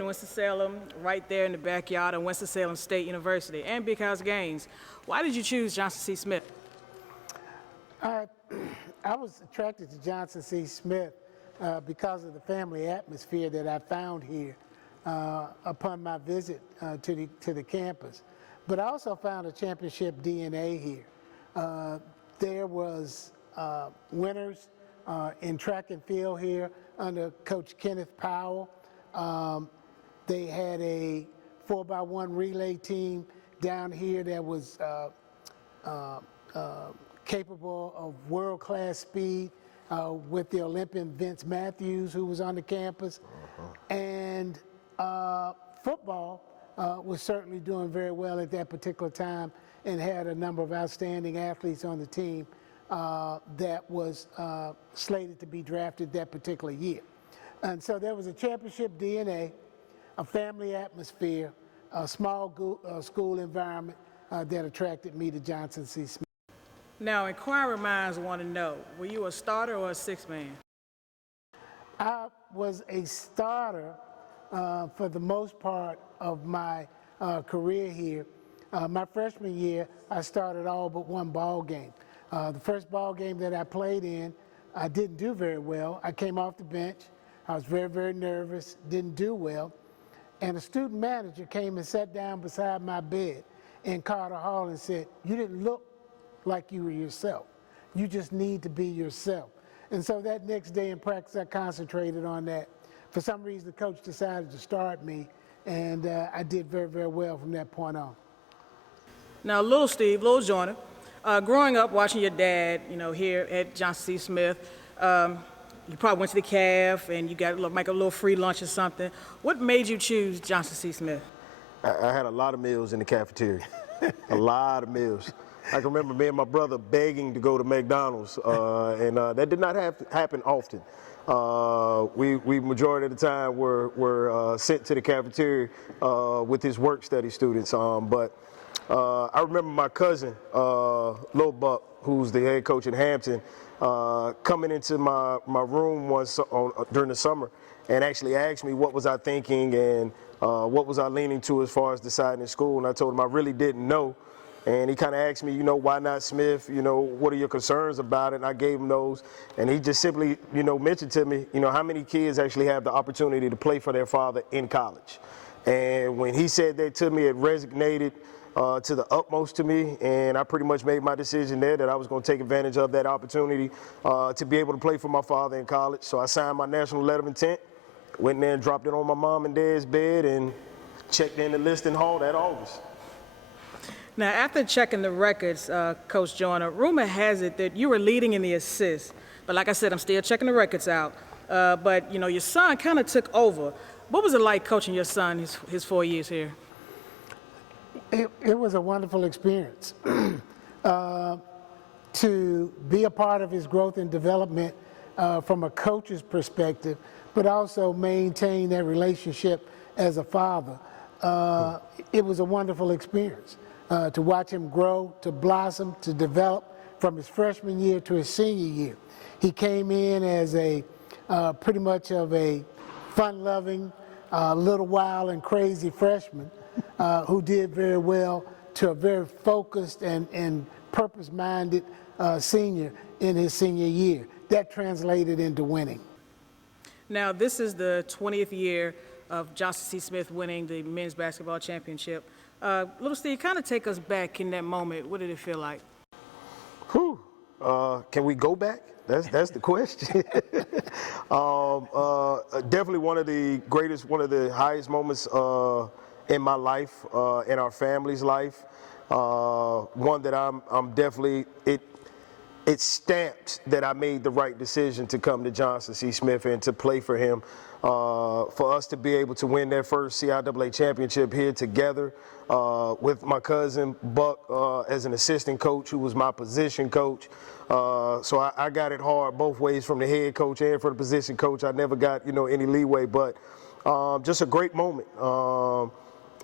in Winston-Salem, right there in the backyard of Winston-Salem State University and Big House Games. Why did you choose Johnson C. Smith? I was attracted to Johnson C. Smith because of the family atmosphere that I found here upon my visit to the campus. But I also found a championship DNA here. There was winners in track and field here under Coach Kenneth Powell. They had a 4x1 relay team down here that was capable of world-class speed with the Olympian Vince Matthews, who was on the campus. And football was certainly doing very well at that particular time and had a number of outstanding athletes on the team that was slated to be drafted that particular year. And so there was a championship DNA, a family atmosphere, a small school environment that attracted me to Johnson C. Smith. Now, inquiring minds want to know, were you a starter or a sixth man? I was a starter for the most part of my career here. My freshman year, I started all but one ball game. The first ball game that I played in, I didn't do very well. I came off the bench. I was very, very nervous, didn't do well. And a student manager came and sat down beside my bed in Carter Hall and said, "You didn't look like you were yourself. You just need to be yourself." And so that next day in practice, I concentrated on that. For some reason, the coach decided to start me, and I did very, very well from that point on. Now, little Steve, little Joyner, growing up watching your dad, here at Johnson C. Smith, you probably went to the caf and you got like a little free lunch or something. What made you choose Johnson C. Smith? I had a lot of meals in the cafeteria, a lot of meals. I can remember me and my brother begging to go to McDonald's, and that did not happen often. We majority of the time were sent to the cafeteria with his work study students. But I remember my cousin, Lil Buck, who's the head coach at Hampton, coming into my room once during the summer and actually asked me what was I thinking and what was I leaning to as far as deciding in school. And I told him I really didn't know. And he kind of asked me, why not Smith? What are your concerns about it? And I gave him those. And he just simply, mentioned to me, how many kids actually have the opportunity to play for their father in college. And when he said that to me, it resonated to the utmost to me. And I pretty much made my decision there that I was going to take advantage of that opportunity to be able to play for my father in college. So I signed my national letter of intent, went there and dropped it on my mom and dad's bed and checked in the listing hall that August. Now, after checking the records, Coach Joyner, rumor has it that you were leading in the assists. But like I said, I'm still checking the records out. But, your son kind of took over. What was it like coaching your son his 4 years here? It was a wonderful experience to be a part of his growth and development from a coach's perspective, but also maintain that relationship as a father. It was a wonderful experience. To watch him grow, to blossom, to develop from his freshman year to his senior year. He came in as a pretty much of a fun-loving, little wild and crazy freshman who did very well to a very focused and purpose-minded senior in his senior year. That translated into winning. Now, this is the 20th year of Johnson C. Smith winning the men's basketball championship. Little Steve, kind of take us back in that moment. What did it feel like? Whew. Can we go back? That's the question. Definitely one of the greatest, one of the highest moments in my life, in our family's life. One that I'm definitely, it stamped that I made the right decision to come to Johnson C. Smith and to play for him. For us to be able to win that first CIAA championship here together with my cousin Buck as an assistant coach who was my position coach. So I got it hard both ways from the head coach and for the position coach. I never got, any leeway, but just a great moment.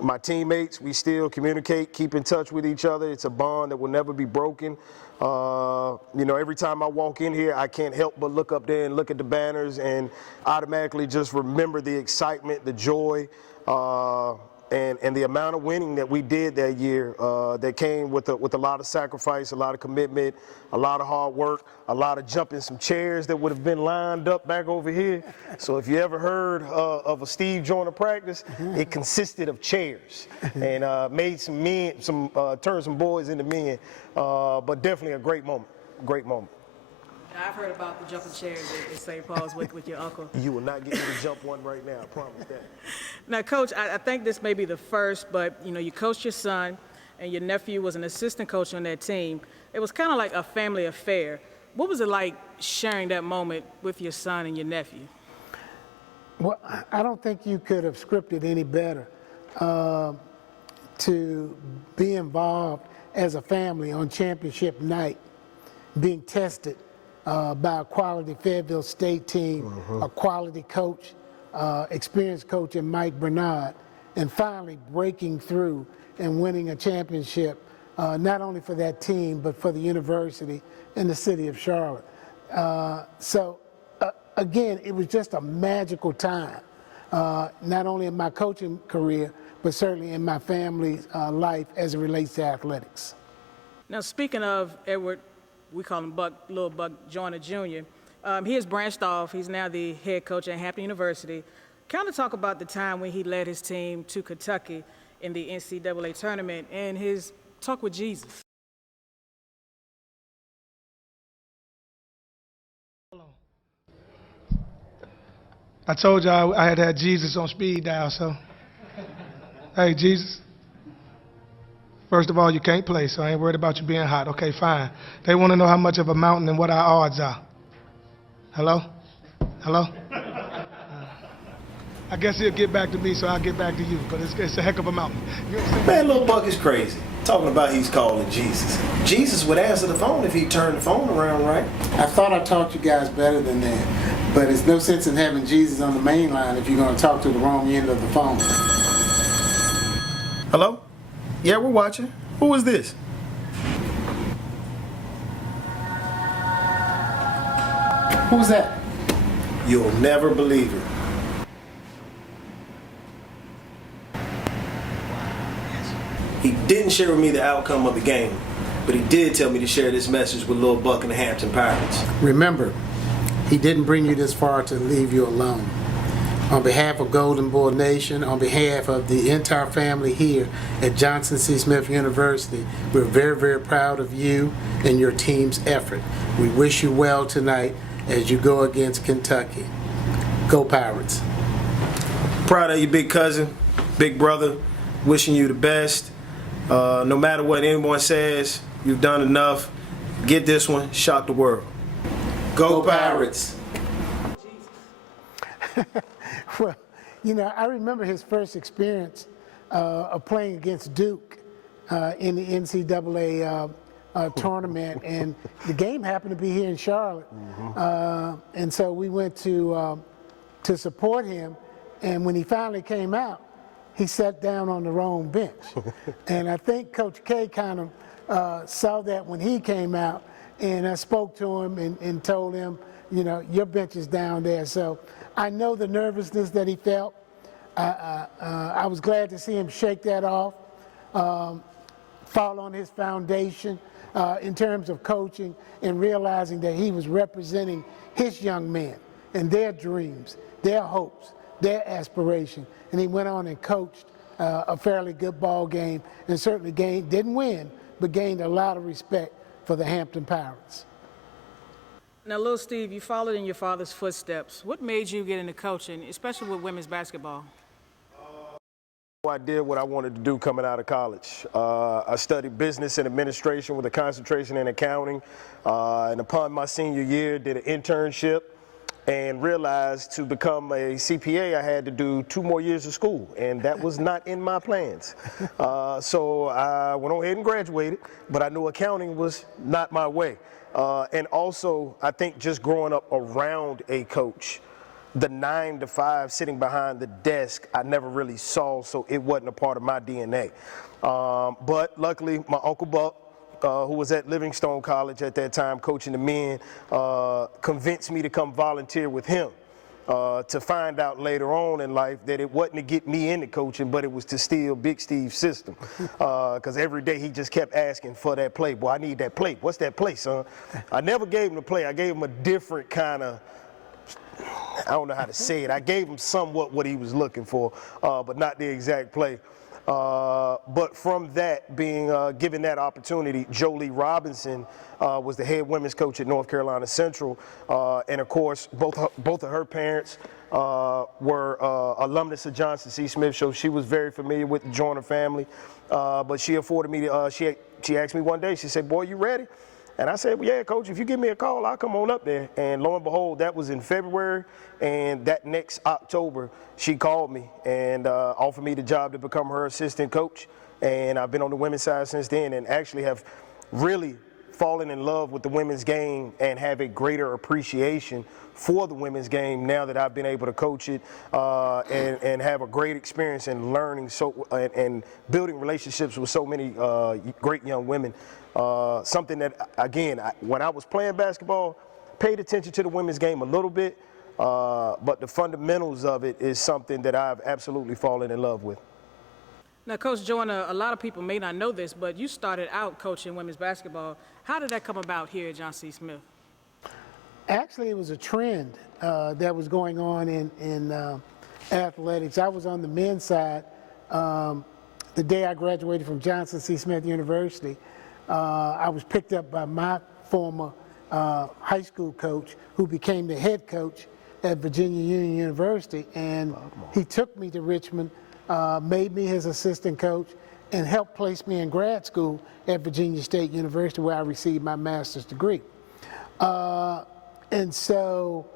My teammates, we still communicate, keep in touch with each other. It's a bond that will never be broken. You know, every time I walk in here, I can't help but look up there and look at the banners and automatically just remember the excitement, the joy, and the amount of winning that we did that year that came with a lot of sacrifice, a lot of commitment, a lot of hard work, a lot of jumping some chairs that would have been lined up back over here. So if you ever heard of a Steve Joyner practice, it consisted of chairs and made some men, turned some boys into men, but definitely a great moment, great moment. I've heard about the jumping chairs at St. Paul's with your uncle. You will not get me to jump one right now, I promise that. Now, Coach, I think this may be the first, but, you know, you coached your son, and your nephew was an assistant coach on that team. It was kind of like a family affair. What was it like sharing that moment with your son and your nephew? Well, I don't think you could have scripted any better to be involved as a family on championship night, being tested by a quality Fayetteville State team, a quality coach, experienced coach in Mike Bernard, and finally breaking through and winning a championship, not only for that team, but for the university and the city of Charlotte. Again, it was just a magical time, not only in my coaching career, but certainly in my family's life as it relates to athletics. Now, speaking of Edward, we call him Little Buck Joyner Jr., he has branched off. He's now the head coach at Hampton University. Kind of talk about the time when he led his team to Kentucky in the NCAA tournament and his talk with Jesus. I told y'all I had Jesus on speed dial, so. Hey, Jesus. First of all, you can't play, so I ain't worried about you being hot. Okay, fine. They want to know how much of a mountain and what our odds are. Hello? Hello? I guess he'll get back to me, so I'll get back to you, but it's a heck of a mountain. You understand? Man, Lil Buck is crazy. Talking about he's calling Jesus. Jesus would answer the phone if he turned the phone around right. I thought I taught you guys better than that, but it's no sense in having Jesus on the main line if you're going to talk to the wrong end of the phone. Hello? Yeah, we're watching. Who is this? Who's that? You'll never believe it. He didn't share with me the outcome of the game, but he did tell me to share this message with Lil Buck and the Hampton Pirates. Remember, he didn't bring you this far to leave you alone. On behalf of Golden Boy Nation, on behalf of the entire family here at Johnson C. Smith University, we're very, very proud of you and your team's effort. We wish you well tonight as you go against Kentucky. Go Pirates. Proud of you, big cousin, big brother, wishing you the best. No matter what anyone says, you've done enough. Get this one, shock the world. Go Pirates. Well, you know, I remember his first experience of playing against Duke in the NCAA tournament, and the game happened to be here in Charlotte, and so we went to support him, and when he finally came out, he sat down on the wrong bench, and I think Coach K kind of saw that when he came out, and I spoke to him and told him, you know, your bench is down there. So I know the nervousness that he felt. I was glad to see him shake that off, fall on his foundation in terms of coaching and realizing that he was representing his young men and their dreams, their hopes, their aspiration. And he went on and coached a fairly good ball game and certainly didn't win, but gained a lot of respect for the Hampton Pirates. Now, Lil Steve, you followed in your father's footsteps. What made you get into coaching, especially with women's basketball? I did what I wanted to do coming out of college. I studied business and administration with a concentration in accounting. And upon my senior year, did an internship and realized to become a CPA, I had to do 2 more years of school, and that was not in my plans. So I went on ahead and graduated, but I knew accounting was not my way. And also, I think just growing up around a coach the 9 to 5 sitting behind the desk, I never really saw, so it wasn't a part of my DNA. But luckily, my Uncle Buck, who was at Livingstone College at that time, coaching the men, convinced me to come volunteer with him. To find out later on in life that it wasn't to get me into coaching, but it was to steal Big Steve's system. Because every day he just kept asking for that play. Boy, I need that play. What's that play, son? I never gave him the play. I gave him a different kind of, I don't know how to say it. I gave him somewhat what he was looking for, but not the exact play. But from that, being given that opportunity, Jolie Robinson was the head women's coach at North Carolina Central, and of course, both of her parents were alumnus of Johnson C. Smith, so she was very familiar with the Joyner family. But she afforded me, she asked me one day, she said, "Boy, you ready?" And I said, "Well, yeah, coach, if you give me a call, I'll come on up there." And lo and behold, that was in February, and that next October, she called me and offered me the job to become her assistant coach. And I've been on the women's side since then, and actually have really fallen in love with the women's game and have a greater appreciation for the women's game now that I've been able to coach it and have a great experience in learning and building relationships with so many great young women. Something that, again, when I was playing basketball, paid attention to the women's game a little bit, but the fundamentals of it is something that I've absolutely fallen in love with. Now, Coach Joyner, a lot of people may not know this, but you started out coaching women's basketball. How did that come about here at Johnson C. Smith? Actually, it was a trend that was going on in athletics. I was on the men's side the day I graduated from Johnson C. Smith University. I was picked up by my former high school coach, who became the head coach at Virginia Union University, and he took me to Richmond, made me his assistant coach, and helped place me in grad school at Virginia State University, where I received my master's degree. And so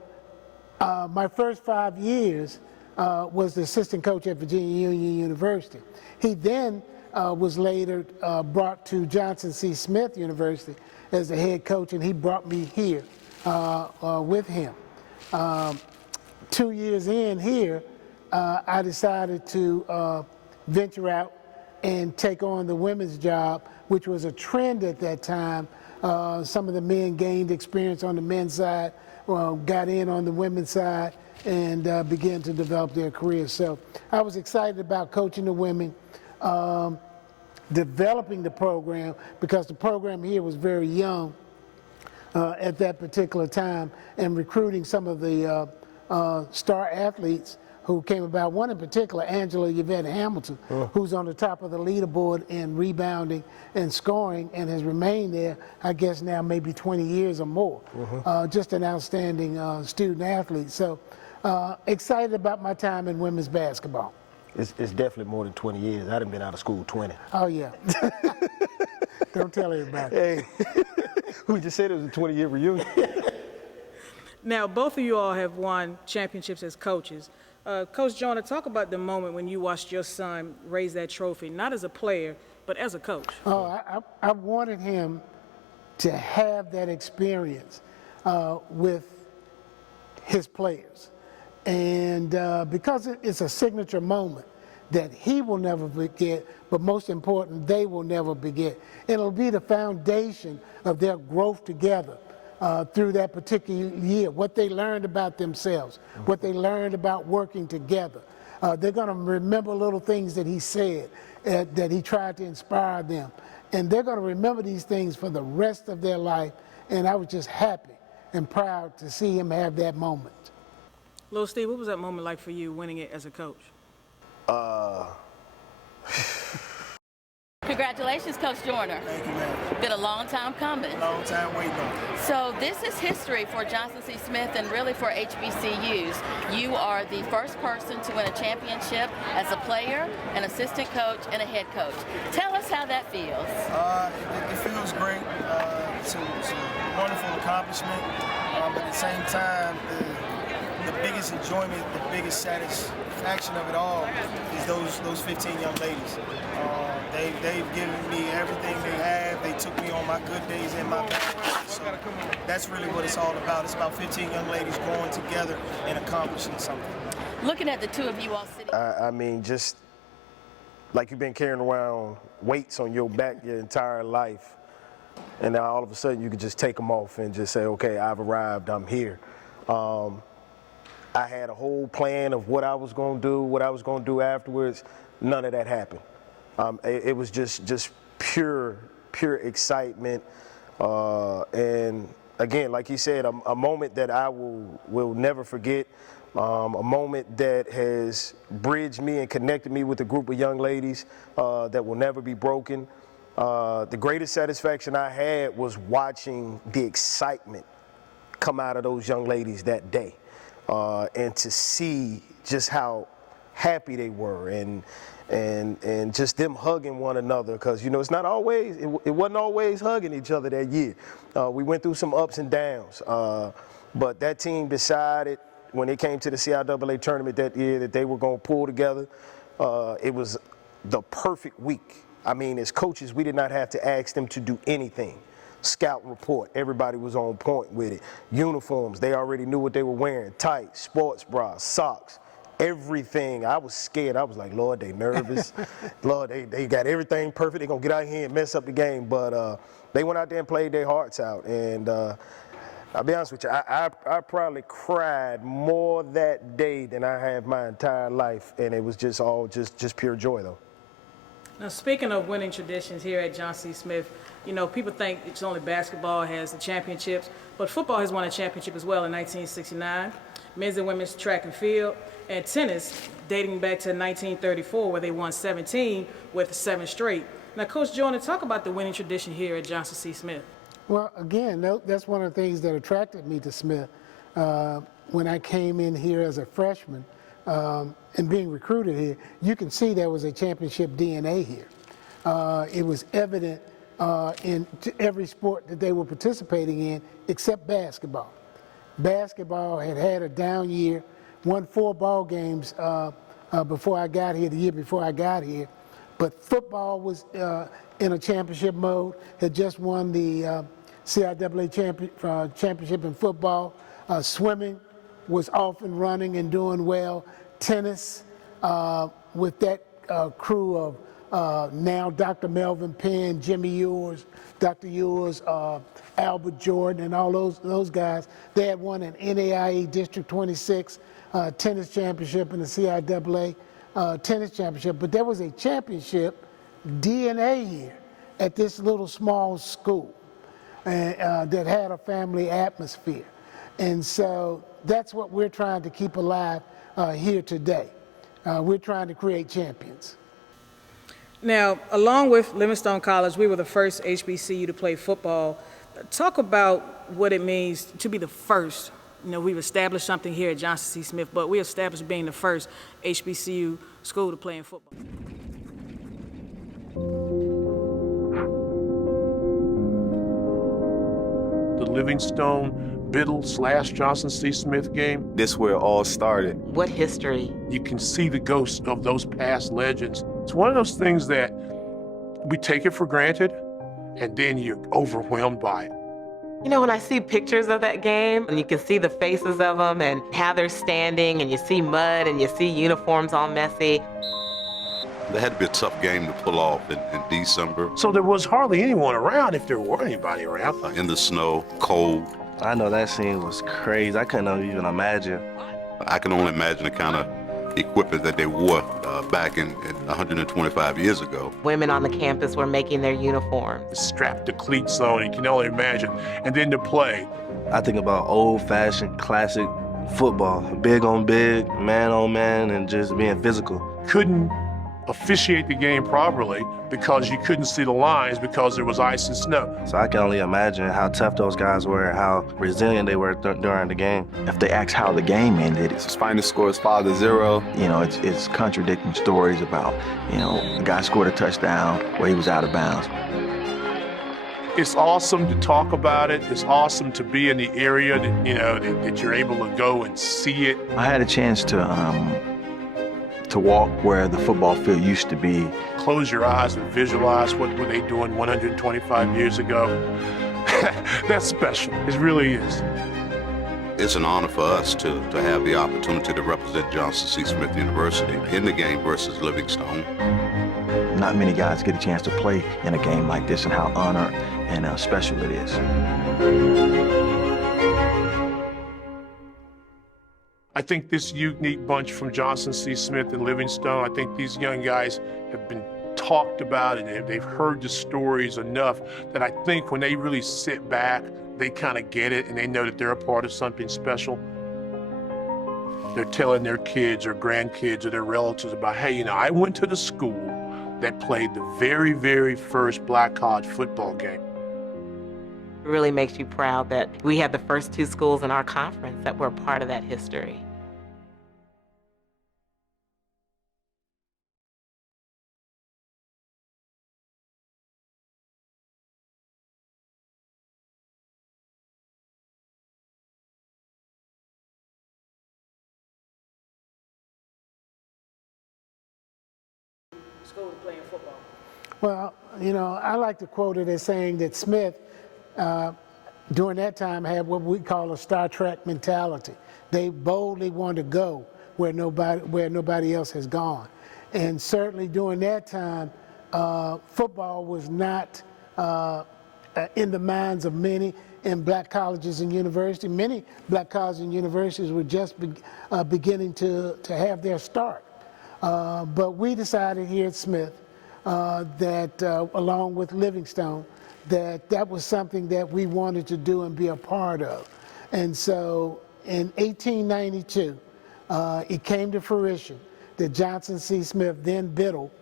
my first 5 years was the assistant coach at Virginia Union University. He then was later brought to Johnson C. Smith University as the head coach, and he brought me here with him. 2 years in here, I decided to venture out and take on the women's job, which was a trend at that time. Some of the men gained experience on the men's side, got in on the women's side, and began to develop their careers. So I was excited about coaching the women, developing the program, because the program here was very young at that particular time, and recruiting some of the star athletes who came about. One in particular, Angela Yvette Hamilton, who's on the top of the leaderboard in rebounding and scoring, and has remained there, I guess now maybe 20 years or more. Just an outstanding student athlete. So excited about my time in women's basketball. It's definitely more than 20 years. I done been out of school 20. Oh yeah. Don't tell everybody. Hey, who just said it was a 20-year reunion? Now, both of you all have won championships as coaches. Coach Joyner, talk about the moment when you watched your son raise that trophy, not as a player, but as a coach. Oh, I wanted him to have that experience with his players. And because it's a signature moment that he will never forget, but most important, they will never forget. It'll be the foundation of their growth together through that particular year, what they learned about themselves, what they learned about working together. They're going to remember little things that he said, that he tried to inspire them. And they're going to remember these things for the rest of their life. And I was just happy and proud to see him have that moment. Little Steve, what was that moment like for you winning it as a coach? Congratulations, Coach Joyner. Thank you, man. Been a long time coming. Long time waiting on it. So this is history for Johnson C. Smith and really for HBCUs. You are the first person to win a championship as a player, an assistant coach, and a head coach. Tell us how that feels. It feels great. It's a wonderful accomplishment. But at the same time, the biggest enjoyment, the biggest satisfaction satisfaction of it all is those 15 young ladies. They've given me everything they have. They took me on my good days and my bad days. So that's really what it's all about. It's about 15 young ladies growing together and accomplishing something. Looking at the two of you all sitting. I mean, just like you've been carrying around weights on your back your entire life, and now all of a sudden you can just take them off and just say, okay, I've arrived, I'm here. I had a whole plan of what I was going to do, what I was going to do afterwards. None of that happened. It was just pure excitement. And again, like you said, a moment that I will never forget, a moment that has bridged me and connected me with a group of young ladies that will never be broken. The greatest satisfaction I had was watching the excitement come out of those young ladies that day, and to see just how happy they were and just them hugging one another, because it's not always, it wasn't always hugging each other that year. We went through some ups and downs, but that team decided when it came to the CIAA tournament that year that they were going to pull together. It was the perfect week. I mean, as coaches, we did not have to ask them to do anything. Scout report, everybody was on point with it. Uniforms, they already knew what they were wearing. Tights, sports bras, socks, everything. I was scared. I was like, Lord, they nervous. Lord, they got everything perfect. They're going to get out here and mess up the game. But they went out there and played their hearts out. And I'll be honest with you, I probably cried more that day than I have my entire life. And it was just all just pure joy, though. Now, speaking of winning traditions here at Johnson C. Smith, people think it's only basketball has the championships, but football has won a championship as well in 1969, men's and women's track and field, and tennis dating back to 1934 where they won 17 with 7 straight. Now, Coach Joyner, talk about the winning tradition here at Johnson C. Smith. Well, again, that's one of the things that attracted me to Smith. When I came in here as a freshman and being recruited here, you can see there was a championship DNA here. It was evident in every sport that they were participating in except basketball. Basketball had a down year, won 4 ball games before I got here, the year before I got here. But football was in a championship mode, had just won the CIAA championship in football. Swimming was off and running and doing well. Tennis, with that crew of now Dr. Melvin Penn, Jimmy Ewers, Dr. Ewers, Albert Jordan, and all those guys, they had won an NAIA District 26 tennis championship and the CIAA tennis championship. But there was a championship DNA here at this little small school that had a family atmosphere. And so that's what we're trying to keep alive here today. We're trying to create champions. Now, along with Livingstone College, we were the first HBCU to play football. Talk about what it means to be the first. We've established something here at Johnson C. Smith, but we established being the first HBCU school to play in football. The Livingstone Biddle/Johnson C. Smith game. This is where it all started. What history? You can see the ghosts of those past legends. It's one of those things that we take it for granted, and then you're overwhelmed by it. When I see pictures of that game, and you can see the faces of them and how they're standing, and you see mud, and you see uniforms all messy. That had to be a tough game to pull off in December. So there was hardly anyone around, if there were anybody around. In the snow, cold. I know that scene was crazy. I couldn't even imagine. I can only imagine the kind of equipment that they wore back in 125 years ago. Women on the campus were making their uniforms. Strapped the cleats on, you can only imagine. And then to play. I think about old-fashioned classic football. Big on big, man on man, and just being physical. Couldn't officiate the game properly because you couldn't see the lines because there was ice and snow. So I can only imagine how tough those guys were and how resilient they were during the game. If they ask how the game ended, His final score is 5-0. It's contradicting stories about, the guy scored a touchdown where he was out of bounds. It's awesome to talk about it. It's awesome to be in the area that, that you're able to go and see it. I had a chance to to walk where the football field used to be. Close your eyes and visualize what were they doing 125 years ago. That's special. It really is. It's an honor for us to have the opportunity to represent Johnson C. Smith University in the game versus Livingstone. Not many guys get a chance to play in a game like this, and how honored and special it is. I think this unique bunch from Johnson C. Smith and Livingstone, I think these young guys have been talked about and they've heard the stories enough that I think when they really sit back, they kind of get it and they know that they're a part of something special. They're telling their kids or grandkids or their relatives about, hey, I went to the school that played the very, very first black college football game. It really makes you proud that we had the first 2 schools in our conference that were a part of that history. School playing football. Well, I like to quote it as saying that Smith, during that time, had what we call a Star Trek mentality. They boldly want to go where nobody else has gone. And certainly during that time, football was not in the minds of many in black colleges and universities. Many black colleges and universities were just beginning to have their start. But we decided here at Smith that, along with Livingstone, that was something that we wanted to do and be a part of. And so in 1892, it came to fruition that Johnson C. Smith, then Biddle,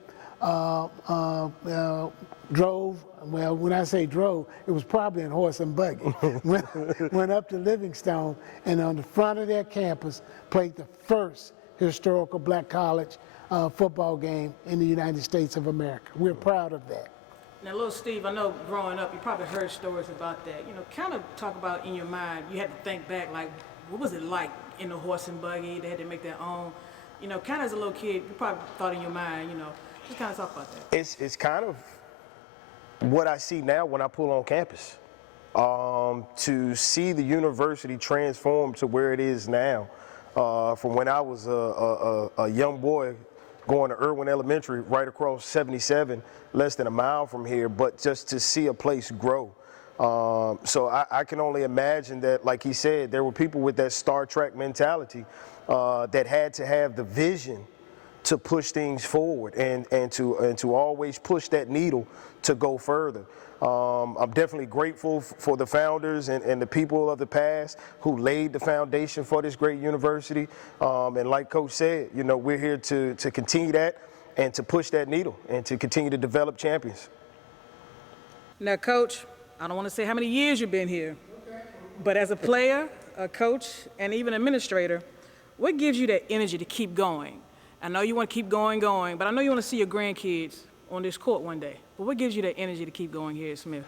drove, well, when I say drove, it was probably in horse and buggy, went up to Livingstone, and on the front of their campus played the first historical black college football game in the United States of America. We're proud of that. Now, little Steve, I know growing up, you probably heard stories about that. Kind of talk about in your mind, you had to think back, like, what was it like in the horse and buggy? They had to make their own. Kind of as a little kid, you probably thought in your mind, just kind of talk about that. It's kind of what I see now when I pull on campus. To see the university transform to where it is now, from when I was a young boy going to Irwin Elementary right across 77, less than a mile from here, but just to see a place grow. So I can only imagine that, like he said, there were people with that Star Trek mentality that had to have the vision to push things forward and to always push that needle to go further. I'm definitely grateful for the founders and the people of the past who laid the foundation for this great university. And like Coach said, we're here to continue that and to push that needle and to continue to develop champions. Now, Coach, I don't want to say how many years you've been here, but as a player, a coach, and even administrator, what gives you that energy to keep going? I know you want to keep going, but I know you want to see your grandkids on this court one day. But what gives you that energy to keep going here at Smith?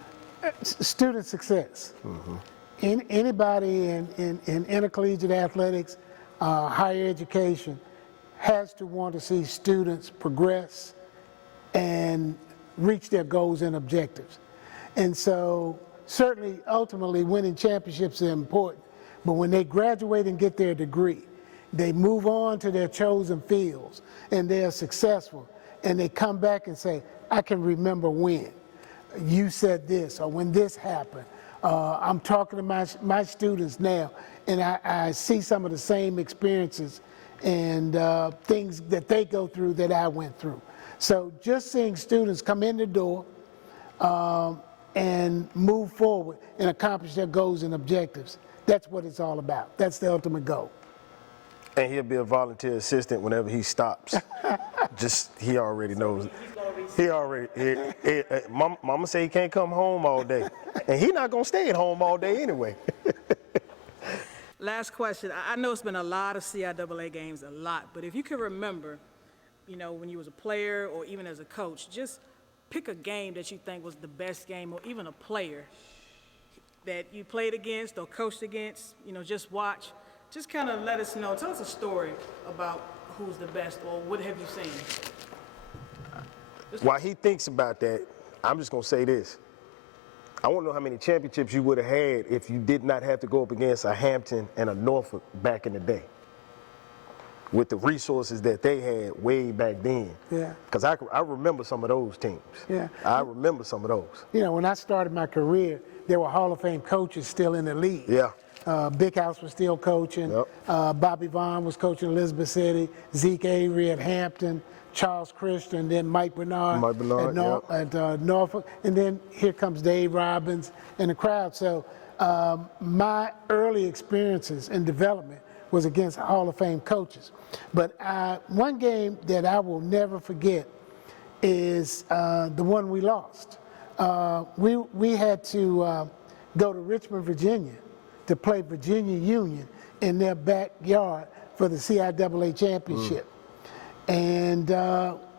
Student success. Mm-hmm. Anybody in intercollegiate athletics, higher education, has to want to see students progress and reach their goals and objectives. And so certainly, ultimately, winning championships is important. But when they graduate and get their degree, they move on to their chosen fields, and they're successful. And they come back and say, I can remember when you said this, or when this happened. I'm talking to my students now, and I see some of the same experiences and things that they go through that I went through. So just seeing students come in the door and move forward and accomplish their goals and objectives, that's what it's all about. That's the ultimate goal. And he'll be a volunteer assistant whenever he stops. He already knows. Mama say he can't come home all day. And he's not going to stay at home all day anyway. Last question. I know it's been a lot of CIAA games, but if you can remember, when you was a player or even as a coach, just pick a game that you think was the best game, or even a player that you played against or coached against, just watch. Just kind of let us know, tell us a story about who's the best, or what have you seen? While he thinks about that, I'm just going to say this. I want to know how many championships you would have had if you did not have to go up against a Hampton and a Norfolk back in the day, with the resources that they had way back then. Yeah. Because I remember some of those teams. Yeah. I remember some of those. You know, when I started my career, there were Hall of Fame coaches still in the league. Yeah. Big House was still coaching. Yep. Bobby Vaughn was coaching Elizabeth City. Zeke Avery at Hampton. Charles Christian, then Mike Bernard, at Norfolk, and then here comes Dave Robbins and the crowd. So my early experiences in development was against Hall of Fame coaches. But one game that I will never forget is the one we lost. We had to go to Richmond, Virginia to play Virginia Union in their backyard for the CIAA championship. And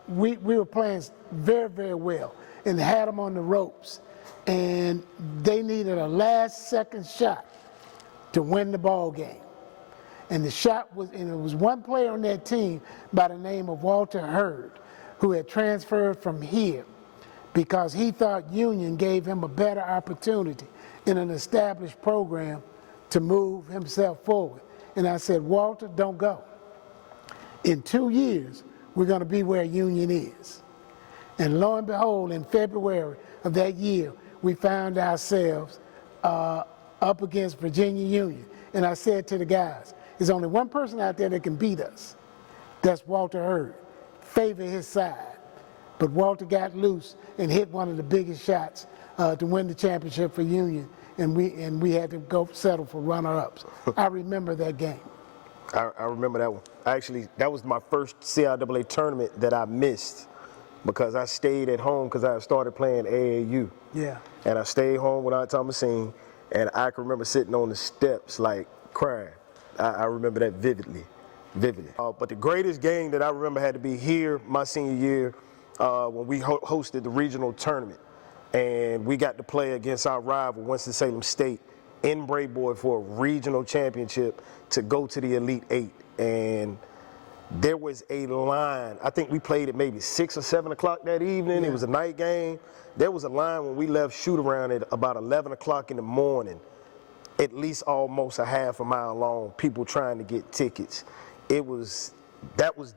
we were playing very, very well and had them on the ropes. And they needed a last-second shot to win the ball game. And the shot was, and it was one player on that team by the name of Walter Hurd, who had transferred from here because he thought Union gave him a better opportunity in an established program to move himself forward. And I said, Walter, don't go. In 2 years, we're going to be where Union is. And lo and behold, in February of that year, we found ourselves up against Virginia Union. And I said to the guys, there's only one person out there that can beat us. That's Walter Hurd. Favor his side. But Walter got loose and hit one of the biggest shots to win the championship for Union. And we had to go settle for runner-ups. I remember that game. I remember that one. Actually, that was my first CIAA tournament that I missed because I stayed at home because I started playing AAU. Yeah. And I stayed home with Aunt Thomasine, and I can remember sitting on the steps like crying. I remember that vividly. But the greatest game that I remember had to be here my senior year when we hosted the regional tournament. And we got to play against our rival, Winston-Salem State, in Brayboy for a regional championship to go to the Elite Eight. And there was a line. I think we played at maybe 6 or 7 o'clock that evening. Yeah. It was a night game. There was a line when we left shoot around at about 11 o'clock in the morning, at least almost a half a mile long, people trying to get tickets. That was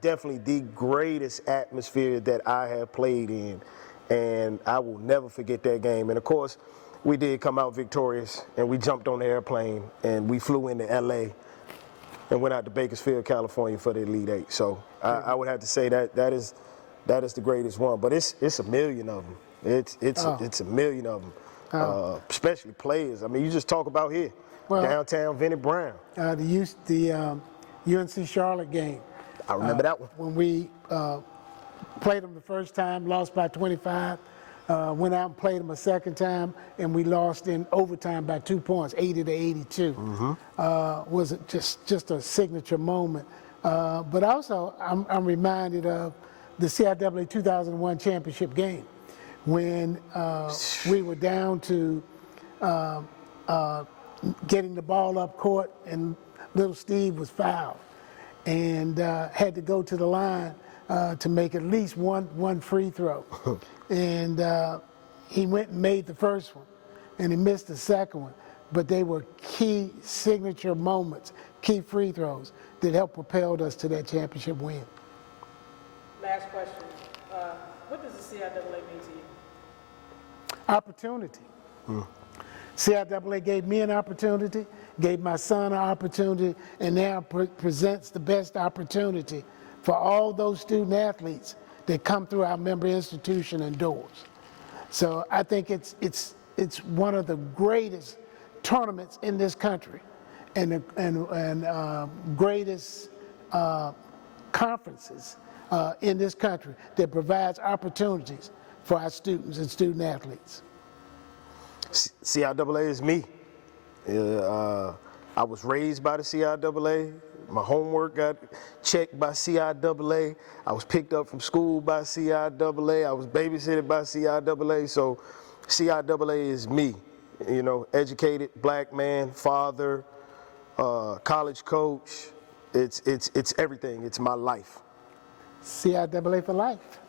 definitely the greatest atmosphere that I have played in, and I will never forget that game. And of course, we did come out victorious, and we jumped on the airplane, and we flew into LA and went out to Bakersfield, California for the Elite Eight. So I would have to say that is the greatest one. But it's a million of them. It's a million of them, especially players. I mean, you just talk about here, downtown Vinnie Brown. The UNC Charlotte game. I remember that one. When we played them the first time, lost by 25. Went out and played them a second time, and we lost in overtime by 2 points, 80-82. Mm-hmm. Was just a signature moment. But also, I'm reminded of the CIAA 2001 championship game when we were down to getting the ball up court, and little Steve was fouled and had to go to the line to make at least one free throw. And he went and made the first one, and he missed the second one. But they were key signature moments, key free throws that helped propel us to that championship win. Last question. What does the CIAA mean to you? Opportunity. CIAA gave me an opportunity, gave my son an opportunity, and now presents the best opportunity for all those student athletes that come through our member institution and doors. So I think it's one of the greatest tournaments in this country, and greatest conferences in this country that provides opportunities for our students and student athletes. CIAA is me. I was raised by the CIAA. My homework got checked by CIAA. I was picked up from school by CIAA. I was babysitted by CIAA. So CIAA is me. You know, educated black man, father, college coach, It's everything. It's my life. CIAA for life.